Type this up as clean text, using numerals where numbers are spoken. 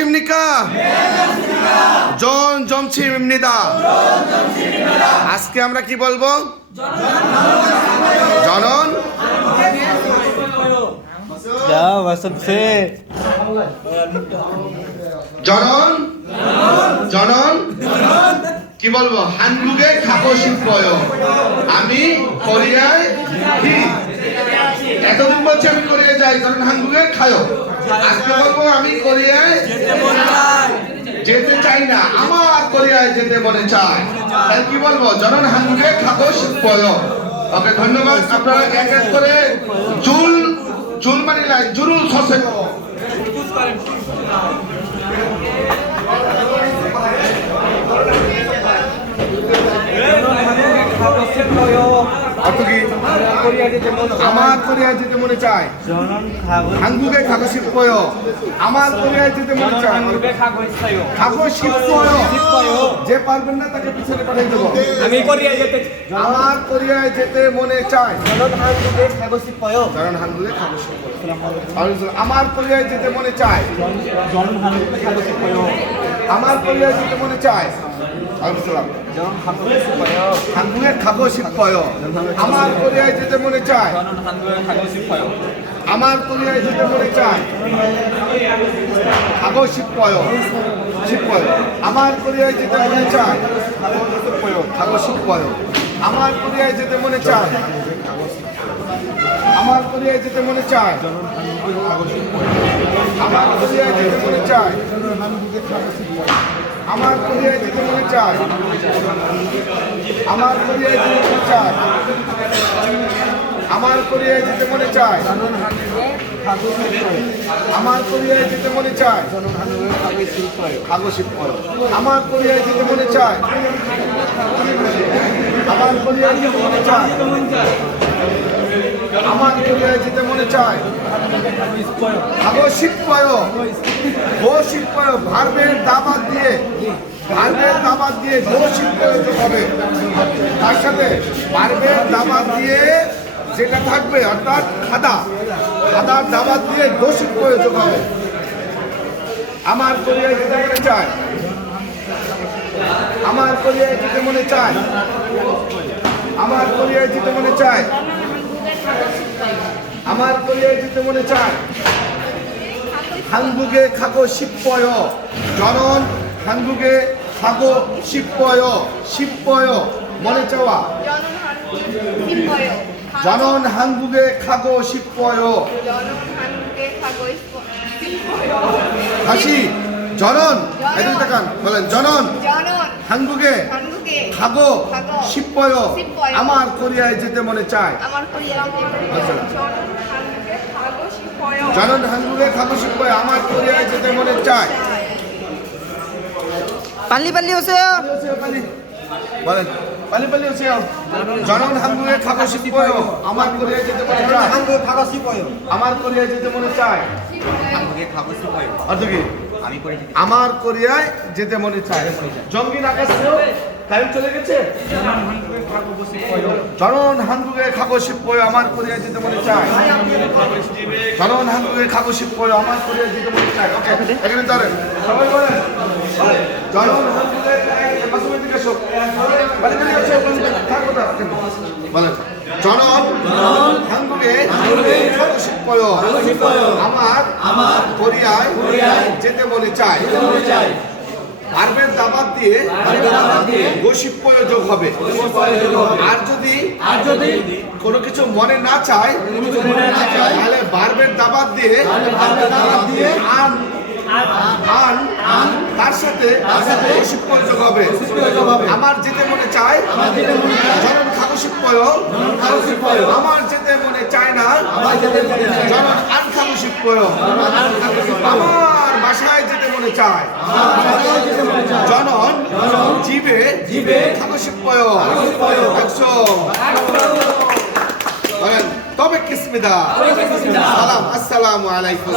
안녕하십니까? 전 점침입니다. আজকে আমরা কি বলবো? জনন क्या वसत से জনন জনন কি বলবো? 한국에 가고 싶어요. আমি কোরিয়ায় কি এতদিন বলছি আমি কোরিয়ায় যাই, কারণ 한국에 가요. আজকে বলবো আমি কোরিয়ায় যেতে চাই না, আমার কোরিয়ায় যেতে মনে চায়। তাহলে কি বলবো? জনন 한국에 가고 싶어요. ওকে, ধন্যবাদ। আপনারা এক এক করে জুল মানে লাইন জুরুল 서세요. 어떻게? আমার কোরিয়ায় যেতে মনে চায়। 한국에 가고 싶어요. আমার কোরিয়ায় যেতে মনে চায়। 가고 싶어요. যে পারবেন না তাকে পিছনে পাঠিয়ে দেবো। আমি কোরিয়া যেতে আমার কোরিয়ায় যেতে মনে চায়। 저는 한국에 가고 싶어요. কারণ 한국에 가고 싶어요. আমার কোরিয়ায় যেতে মনে চায়। 저는 한국에 가고 싶어요. আমার কোরিয়ায় যেতে মনে চায়। 알겠어요. 저는 한국에 싶어요. 한국에 가고 싶어요. আমার কোরিয়ায় যেতে মনে চায়। 저는 한국에 가고 싶어요. আমার কোরিয়ায় যেতে মনে চায়। 가고 싶어요. 싶어요. আমার কোরিয়ায় যেতে মনে চায়। 가고 싶어요. আমার কোরিয়ায় যেতে মনে চায়। আমার কোরিয়ায় যেতে মনে চায়। আমার কোরিয়ায় যেতে মনে চায়। আমার কোরিয়ায় যেতে মনে চায়। আমার কোরিয়ায় যেতে মনে চায়। আমার কোরিয়ায় যেতে মনে চায়। আমার কোরিয়ায় যেতে মনে চায়। 가고 싶어요. আমার কোরিয়ায় যেতে মনে চায়। আমার কোরিয়ায় যেতে মনে চায়। আমার কোরিয়ায় যেতে মনে চায়। 가고 싶어요. go 싶어요. ভার্বের দাবাত দিয়ে go 싶어요 যোগ হবে। তার সাথে ভার্বের দাবাত দিয়ে যেটা থাকবে, অর্থাৎ খাদার দাবাত দিয়ে go 싶어요 যোগ হবে। আমার কোরিয়ায় যেতে মনে চায়। আমার কোরিয়ায় যেতে মনে চায়। আমার কোরিয়ায় যেতে মনে চায়। আমার কোরিয়ায় যেতে মনে চায়। 한국에 가고 싶어요. 저는 한국에 가고 싶어요. মনে চাওয়া। 저는 한국에 가고 싶어요. 다시 저는 애들 잠깐 বলেন 저는 한국에 가고 싶어요. আমার কোরিয়ায় যেতে মনে চায়। 저는 한국에 가고 싶어요. আমার কোরিয়ায় যেতে মনে চায়। 빨리 오세요. 빨리 বলেন 빨리 오세요. 저는 한국에 가고 싶어요. আমার কোরিয়ায় যেতে মনে চায়। 한국에 가고 싶어요. আমার কোরিয়ায় যেতে মনে চায়। 한국에 가고 싶어요. অর্থ কি? আমি কোরিয়া যেতে আমার কোরিয়ায় যেতে মনে চায়। জঙ্গি নাকাসেও টাইম চলে গেছে। 한국에 가고 싶어요. 저는 한국에 가고 싶어요. আমার কোরিয়ায় যেতে মনে চায়। 저는 한국에 가고 싶어요. আমার কোরিয়ায় যেতে মনে চায়। ওকে, এখানে দাঁড়ান সবাই বলেন 저는 한국에 মাসুমের দিকে এসো। 빨리 এসো, থাকো না বলেন 저는 한국에 가고 싶어요. আমার কোরিয়ায় যেতে মনে চায়। ভার্বের দাবাত দিয়ে go 싶어요 যোগ হবে। আর যদি কোনো কিছু মনে না চায় তাহলে ভার্বের দাবাত দিয়ে আন তার সাথে go 싶어요 যোগ হবে। আমার যেতে মনে চায়। 저는 가고 싶어요. আমার যেতে মনে চায় না। 저는 안 가고 싶어요. আমার বাসায় যেতে মনে চায়। 저는 집에 가고 싶어요. একশো। 또 뵙겠습니다. 사람, আসসালামু আলাইকুম।